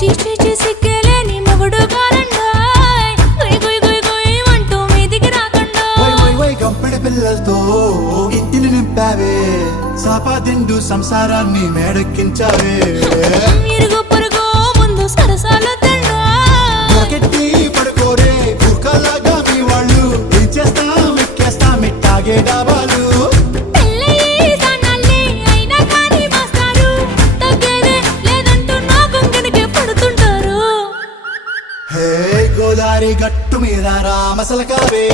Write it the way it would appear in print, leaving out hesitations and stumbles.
చీచి సిగ్గలేని మొగుడు గారండోయ్ గుయ్ గుయ్ గుయ్ గుయ్ అంటూ మీదికి రాకండోయ్ గంపెడి పిల్లలతో ఇంటిని నింపావే సాపాదిండు సంసారాన్ని మేడెక్కించావే ఇరుగు పొరుగు ముందు సరసాలొద్దండోయ్ గట్టి పడుకోరే కుక్కలాగా మీ వాళ్ళు ఏం చేస్తాం ఎక్కేస్తాం మిట్టాగే డాబాలు పెళ్ళయి సన్నాళ్ళే అయినా కానీ మాస్తారు తగ్గేదే లేదంటూ నా కొంగనికే పడుతుంటారు హే గోదారి గట్టు మీద రామసలకావే